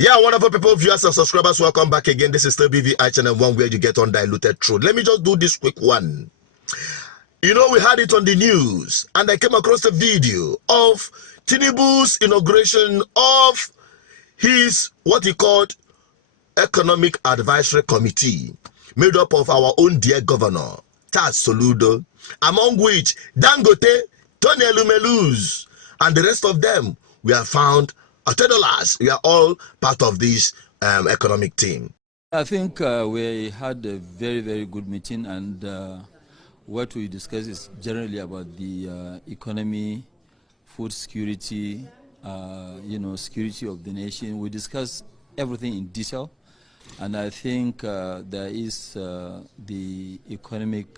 Yeah, wonderful people, viewers and subscribers, welcome back again. This is still BVI Channel 1, where you get undiluted truth. Let me just do this quick one. You know, we had it on the news, and I came across a video of Tinubu's inauguration of his, what he called, Economic Advisory Committee, made up of our own dear governor, Taz Soludo, among which Dangote, Tony Elumelus, and the rest of them, we have found Otedolas. We are all part of this economic team. I think we had a very, very good meeting, and what we discussed is generally about the economy, food security, security of the nation. We discussed everything in detail, and I think there is the economic,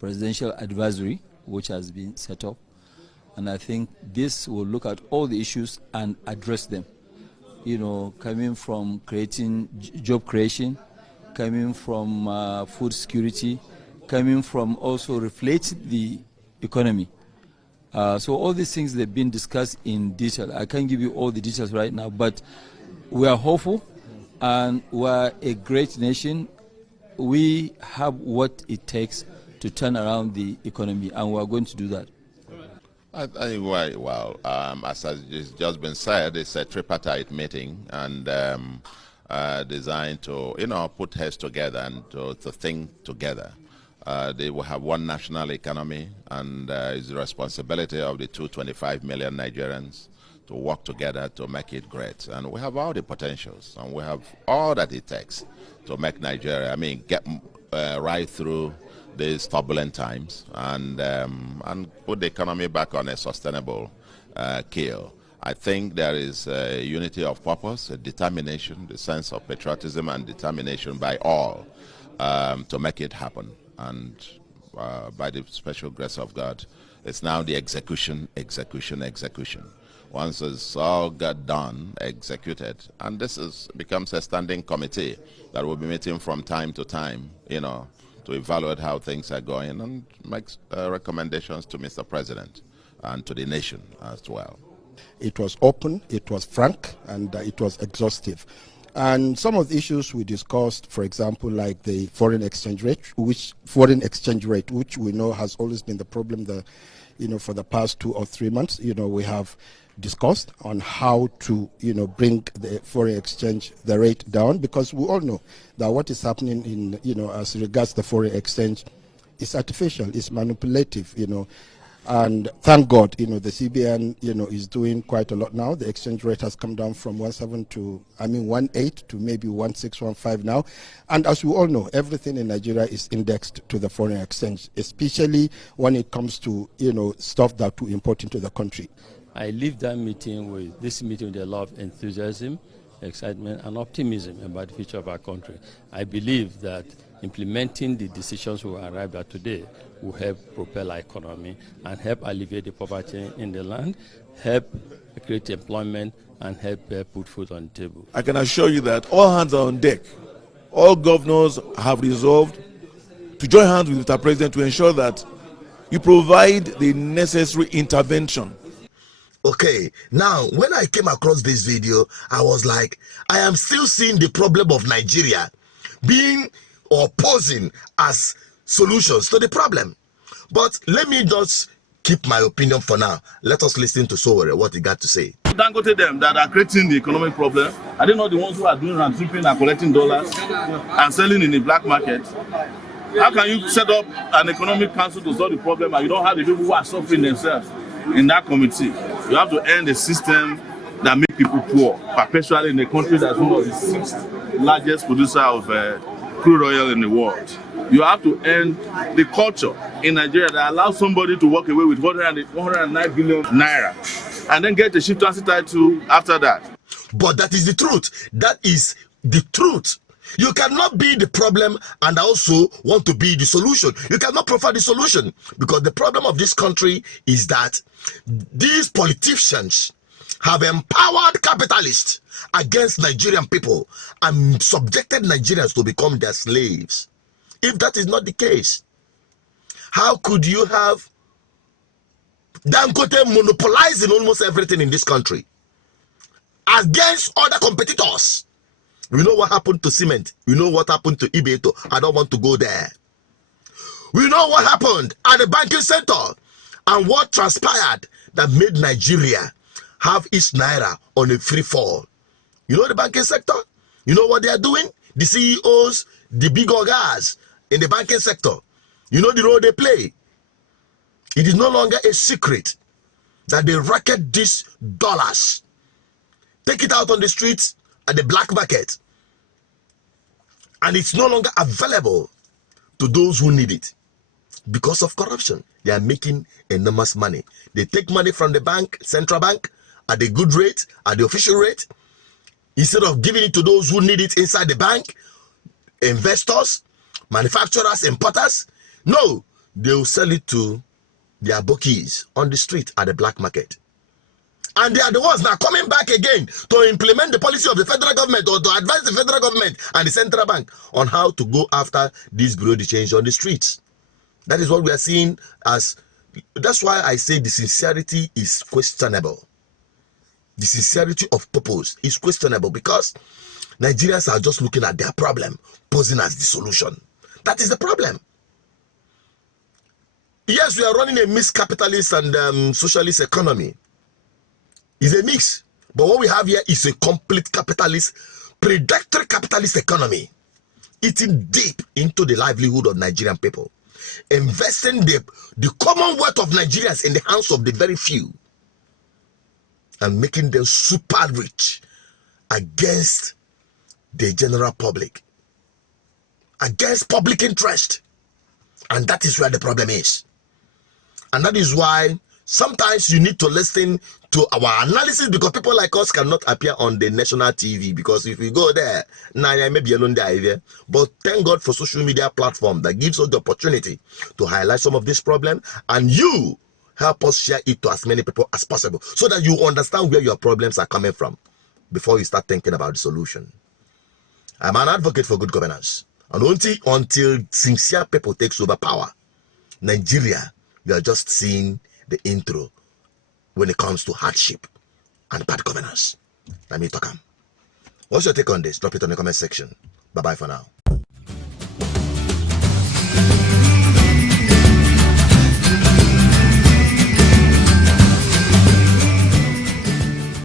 presidential advisory, which has been set up. And I think this will look at all the issues and address them. You know, coming from creating job creation, coming from food security, coming from also reflating the economy. So all these things, they've been discussed in detail. I can't give you all the details right now, but we are hopeful, and we're a great nation. We have what it takes to turn around the economy, and we're going to do that. I think, well, as has just been said, it's a tripartite meeting, and designed to, put heads together and to think together. They will have one national economy, and it's the responsibility of the 225 million Nigerians to work together to make it great. And we have all the potentials, and we have all that it takes to make Nigeria, get right through these turbulent times, and put the economy back on a sustainable keel. I think there is a unity of purpose, a determination, the sense of patriotism and determination by all to make it happen. And by the special grace of God, it's now the execution. Once it's all got done, executed, and this becomes a standing committee that will be meeting from time to time, to evaluate how things are going and make recommendations to Mr. President and to the nation as well. It was open, it was frank, and it was exhaustive. And some of the issues we discussed, for example, like the foreign exchange rate, which we know has always been the problem, for the past 2 or 3 months. We have discussed on how to, bring the foreign exchange, the rate down, because we all know that what is happening in, as regards the foreign exchange is artificial, is manipulative, and thank God, the CBN, is doing quite a lot now. The exchange rate has come down from 1.8 to maybe 1.615 now. And as we all know, everything in Nigeria is indexed to the foreign exchange, especially when it comes to, stuff that we import into the country. I leave this meeting with a lot of enthusiasm, excitement, and optimism about the future of our country. I believe that implementing the decisions we arrived at today will help propel our economy and help alleviate the poverty in the land, help create employment, and help put food on the table. I can assure you that all hands are on deck. All governors have resolved to join hands with Mr. President to ensure that you provide the necessary intervention. Okay, now when I came across this video, I was like, I am still seeing the problem of Nigeria being or posing as solutions to the problem. But let me just keep my opinion for now. Let us listen to Sowere, what he got to say. Dangote them that are creating the economic problem, are they not the ones who are doing round tripping and collecting dollars and selling in the black market? How can you set up an economic council to solve the problem and you don't have the people who are suffering themselves in that committee? You have to end a system that makes people poor, perpetually in a country that's one of the 6th largest producer of crude oil in the world. You have to end the culture in Nigeria that allows somebody to walk away with 109 billion naira and then get a ship transit title after that. But that is the truth. That is the truth. You cannot be the problem and also want to be the solution. You cannot provide the solution, because the problem of this country is that these politicians have empowered capitalists against Nigerian people and subjected Nigerians to become their slaves. If that is not the case, how could you have Dangote monopolizing almost everything in this country against other competitors. We know what happened to cement. We know what happened to Ibeto. I don't want to go there. We know what happened at the banking sector and what transpired that made Nigeria have its Naira on a free fall. You know the banking sector? You know what they are doing? The CEOs, the big guys in the banking sector. You know the role they play. It is no longer a secret that they racket these dollars, take it out on the streets at the black market, and it's no longer available to those who need it because of corruption. They are making enormous money. They take money from the bank, central bank, at a good rate, at the official rate, instead of giving it to those who need it inside the bank, investors, manufacturers, importers. No, they will sell it to their bookies on the street at the black market. And they are the ones now coming back again to implement the policy of the federal government or to advise the federal government and the central bank on how to go after this bureau de change on the streets. That is what we are seeing as. That's why I say the sincerity is questionable. The sincerity of purpose is questionable because Nigerians are just looking at their problem, posing as the solution. That is the problem. Yes, we are running a mixed capitalist and socialist economy. It's a mix. But what we have here is a complete capitalist, predatory capitalist economy, eating deep into the livelihood of Nigerian people, investing the commonwealth of Nigerians in the hands of the very few, and making them super rich against the general public, against public interest. And that is where the problem is. And that is why sometimes you need to listen to our analysis, because people like us cannot appear on the national TV, because if we go there, I may be alone there. But thank God for social media platform that gives us the opportunity to highlight some of this problem, and you help us share it to as many people as possible so that you understand where your problems are coming from before you start thinking about the solution. I'm an advocate for good governance. And until sincere people takes over power, Nigeria, we are just seeing the intro when it comes to hardship and bad governance. Let me talk. What's your take on this? Drop it on the comment section. Bye-bye for now.